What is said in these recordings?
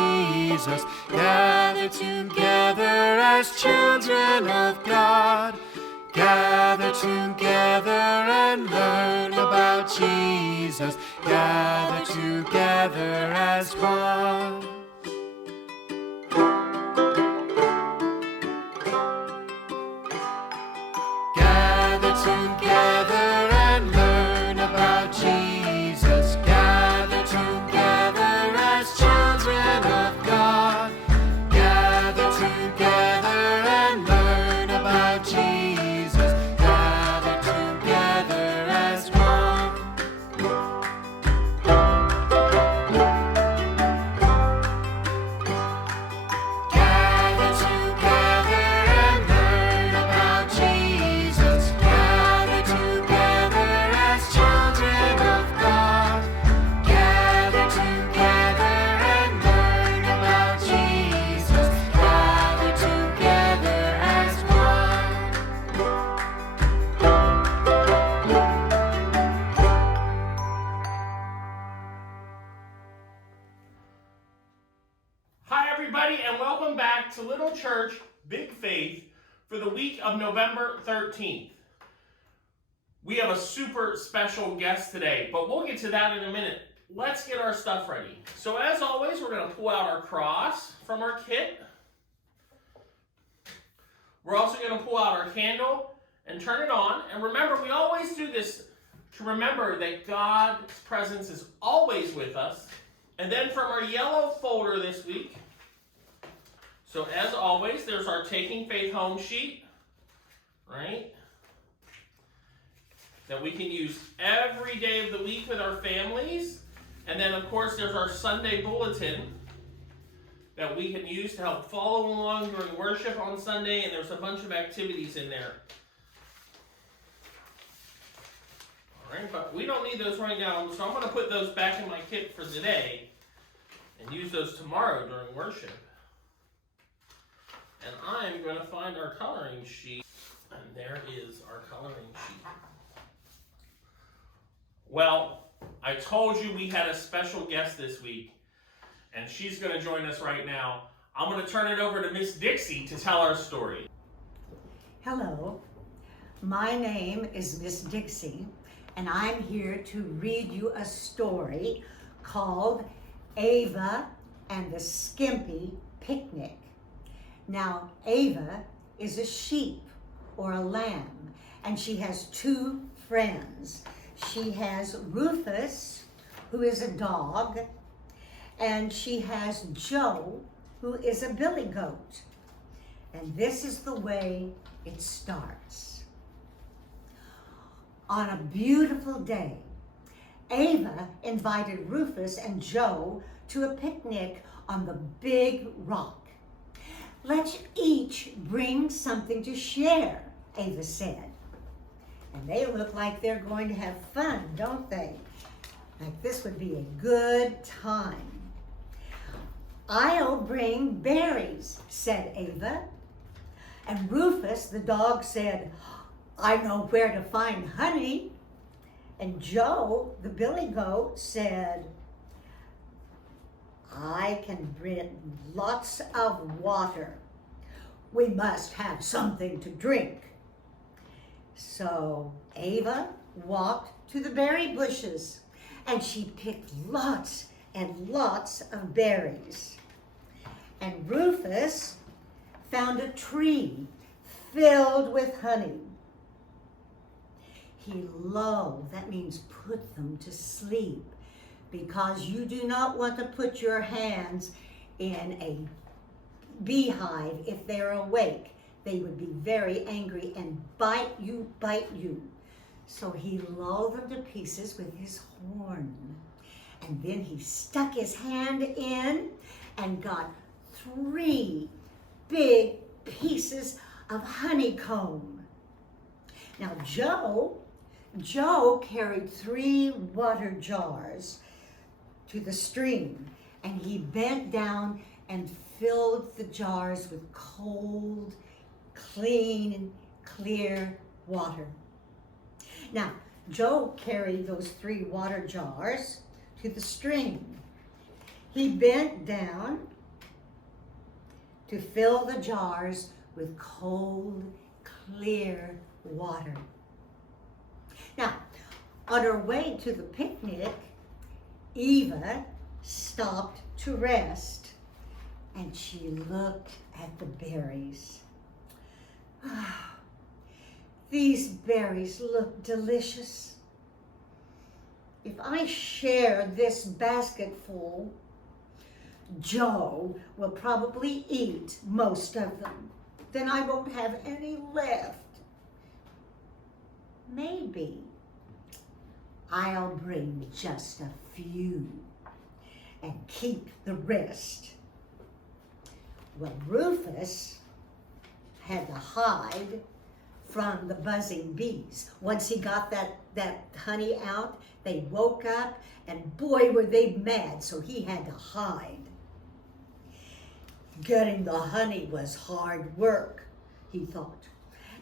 Jesus. Gather together as children of God. Gather together and learn about Jesus. Gather together as one. Gather together and learn about Jesus. Gather together as children of God. Gather together and learn about Jesus. Gather together as one. Gather together and learn about Jesus. Gather together as children of God. Gather together and learn about Jesus. Gather together as one. Hi everybody, and welcome back to Little Church Big Faith for the week of November 13th. We have a super special guest today, but we'll get to that in a minute. Let's get our stuff ready. So as always, we're going to pull out our cross from our kit. We're also going to pull out our candle and turn it on. And remember, we always do this to remember that God's presence is always with us. And then from our yellow folder this week, so as always, there's our Taking Faith home sheet, right? That we can use every day of the week with our families. And then, of course, there's our Sunday bulletin that we can use to help follow along during worship on Sunday. And there's a bunch of activities in there. All right, but we don't need those right now. So I'm going to put those back in my kit for today and use those tomorrow during worship. And I'm going to find our coloring sheet. And there is our coloring sheet. Well, I told you we had a special guest this week, and she's going to join us right now. I'm going to turn it over to Miss Dixie to tell our story. Hello, my name is Miss Dixie, and I'm here to read you a story called Ava and the Skimpy Picnic. Now, Ava is a sheep or a lamb, and she has two friends. She has Rufus, who is a dog, and she has Joe, who is a billy goat. And this is the way it starts. On a beautiful day, Ava invited Rufus and Joe to a picnic on the big rock. Let's each bring something to share, Ava said. And they look like they're going to have fun, don't they? Like this would be a good time. I'll bring berries, said Ava. And Rufus, the dog, said, I know where to find honey. And Joe, the billy goat, said, I can bring lots of water. We must have something to drink. So Ava walked to the berry bushes and she picked lots and lots of berries. And Rufus found a tree filled with honey. He lulled, that means put them to sleep, because you do not want to put your hands in a beehive if they're awake. They would be very angry and bite you. So he lulled them to pieces with his horn. And then he stuck his hand in and got 3 big pieces of honeycomb. Now Joe carried 3 water jars to the stream, and he bent down and filled the jars with cold, clean, and clear water. Now, Joe carried those 3 water jars to the stream. He bent down to fill the jars with cold, clear water. Now, on her way to the picnic, Eva stopped to rest, and she looked at the berries. Ah, these berries look delicious. If I share this basketful, Joe will probably eat most of them. Then I won't have any left. Maybe I'll bring just a few and keep the rest. Well, Rufus had to hide from the buzzing bees. Once he got that honey out, they woke up, and boy, were they mad, so he had to hide. Getting the honey was hard work, he thought.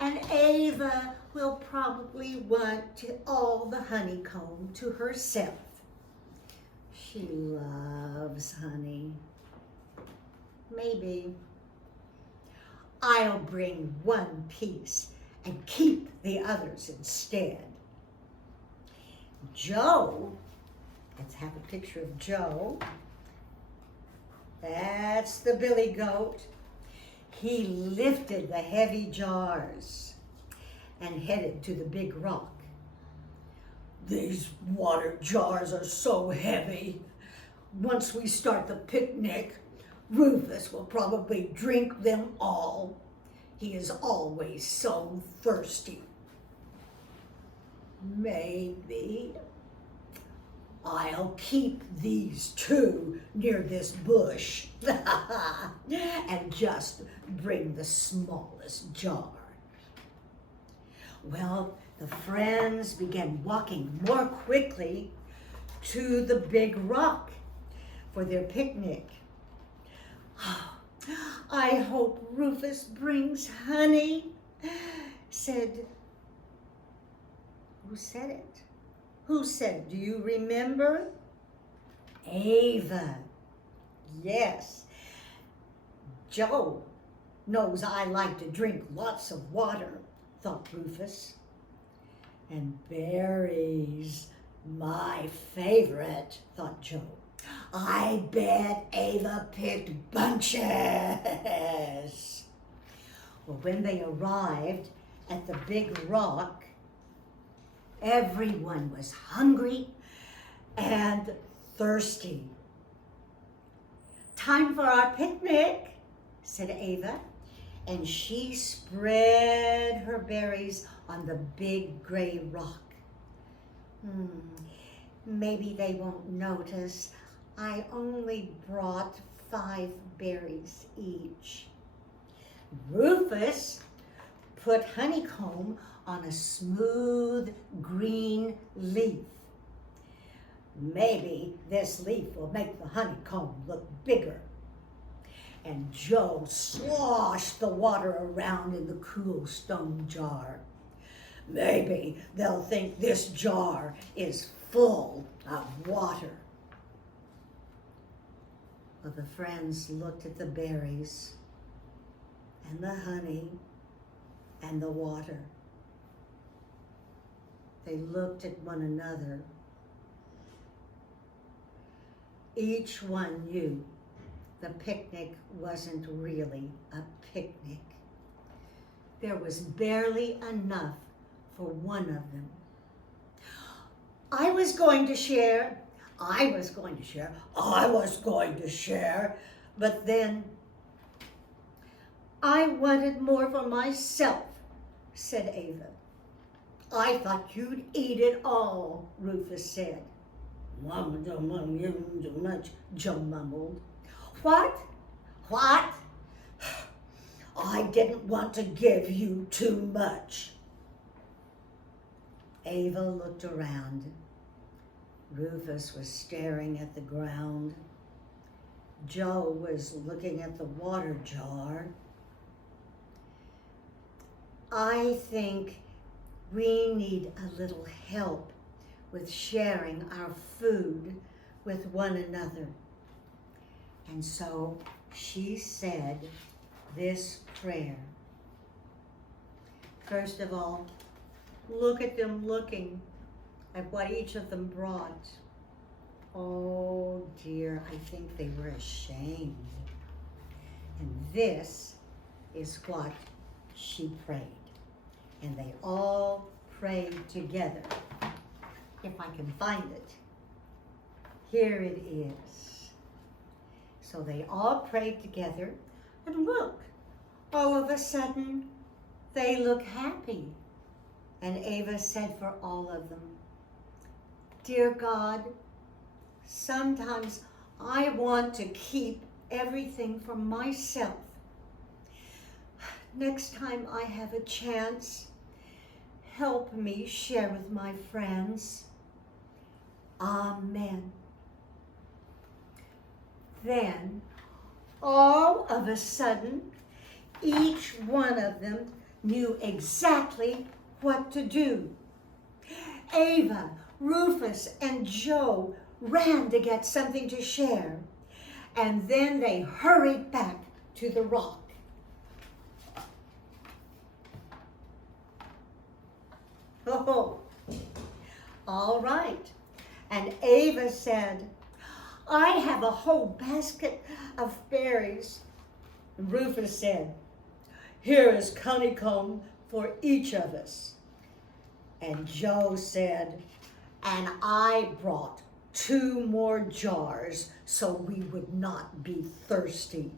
And Ava will probably want all the honeycomb to herself. She loves honey. Maybe I'll bring one piece and keep the others instead. Joe, let's have a picture of Joe. That's the billy goat. He lifted the heavy jars and headed to the big rock. These water jars are so heavy. Once we start the picnic, Rufus will probably drink them all. He is always so thirsty. Maybe I'll keep these two near this bush and just bring the smallest jar. Well, the friends began walking more quickly to the big rock for their picnic. I hope Rufus brings honey, said, who said it? Who said it? Do you remember? Ava. Yes. Joe knows I like to drink lots of water, thought Rufus. And berries, my favorite, thought Joe. I bet Ava picked bunches. Well, when they arrived at the big rock, everyone was hungry and thirsty. Time for our picnic, said Ava, and she spread her berries on the big gray rock. Maybe they won't notice. I only brought 5 berries each. Rufus put honeycomb on a smooth green leaf. Maybe this leaf will make the honeycomb look bigger. And Joe sloshed the water around in the cool stone jar. Maybe they'll think this jar is full of water. Well, the friends looked at the berries and the honey and the water. They looked at one another. Each one knew the picnic wasn't really a picnic. There was barely enough for one of them. I was going to share, but then I wanted more for myself, said Ava. I thought you'd eat it all, Rufus said. Mama don't want to give him too much, Joe mumbled. What? I didn't want to give you too much. Ava looked around. Rufus was staring at the ground. Joe was looking at the water jar. I think we need a little help with sharing our food with one another, And so she said this prayer. First of all, look at them looking at what each of them brought. Oh dear, I think they were ashamed. And this is what she prayed. And they all prayed together. If I can find it. Here it is. So they all prayed together, and look, all of a sudden, they look happy. And Ava said for all of them, Dear God, sometimes I want to keep everything for myself. Next time I have a chance, help me share with my friends. Amen. Then, all of a sudden, each one of them knew exactly what to do. Ava, Rufus, and Joe ran to get something to share, and then they hurried back to the rock. Oh, all right. And Ava said, I have a whole basket of berries. And Rufus said, Here is honeycomb for each of us. And Joe said, And I brought 2 more jars so we would not be thirsty.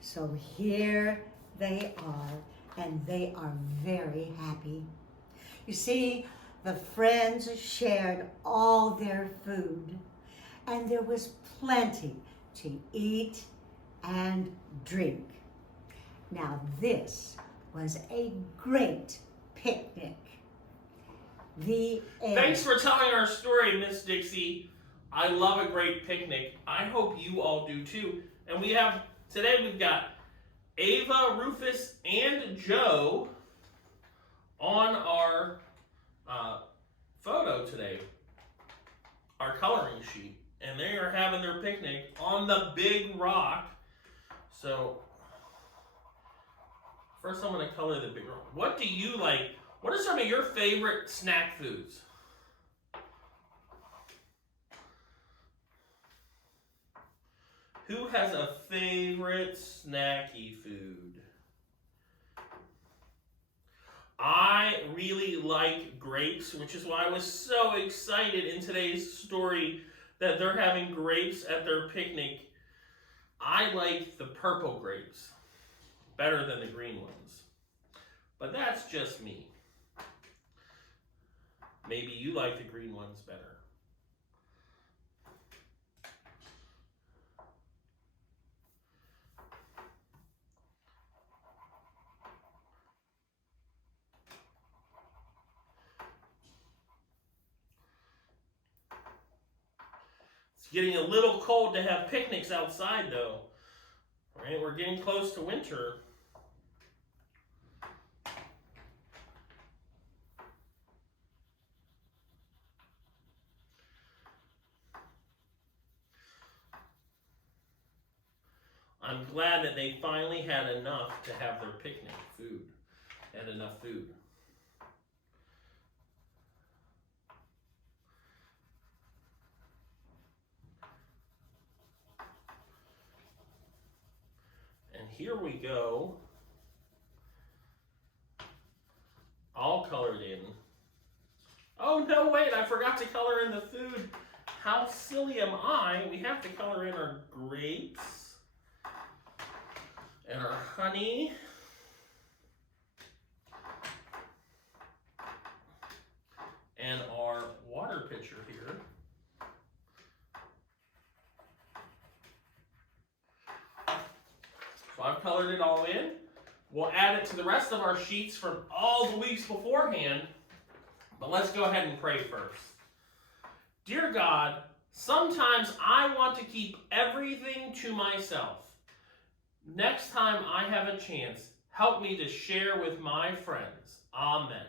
So here they are, and they are very happy. You see, the friends shared all their food, and there was plenty to eat and drink. Now this was a great picnic. The end. Thanks for telling our story, Miss Dixie. I love a great picnic. I hope you all do too. And today we've got Ava, Rufus, and Joe on our photo today, our coloring sheet. And they are having their picnic on the big rock. So, first I'm going to color the big rock. What do you like? What are some of your favorite snack foods? Who has a favorite snacky food? I really like grapes, which is why I was so excited in today's story that they're having grapes at their picnic. I like the purple grapes better than the green ones. But that's just me. Maybe you like the green ones better. It's getting a little cold to have picnics outside though. Right? We're getting close to winter. I'm glad that they finally had enough to have their picnic food. Had enough food. And here we go. All colored in. Oh no, wait, I forgot to color in the food. How silly am I? We have to color in our grapes. And our honey. And our water pitcher here. So I've colored it all in. We'll add it to the rest of our sheets from all the weeks beforehand. But let's go ahead and pray first. Dear God, sometimes I want to keep everything to myself. Next time I have a chance, help me to share with my friends. Amen.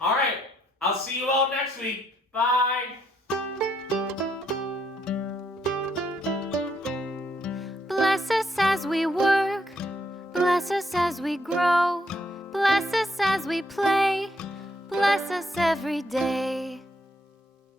All right, I'll see you all next week. Bye. us as we grow. Bless us as we play. Bless us every day.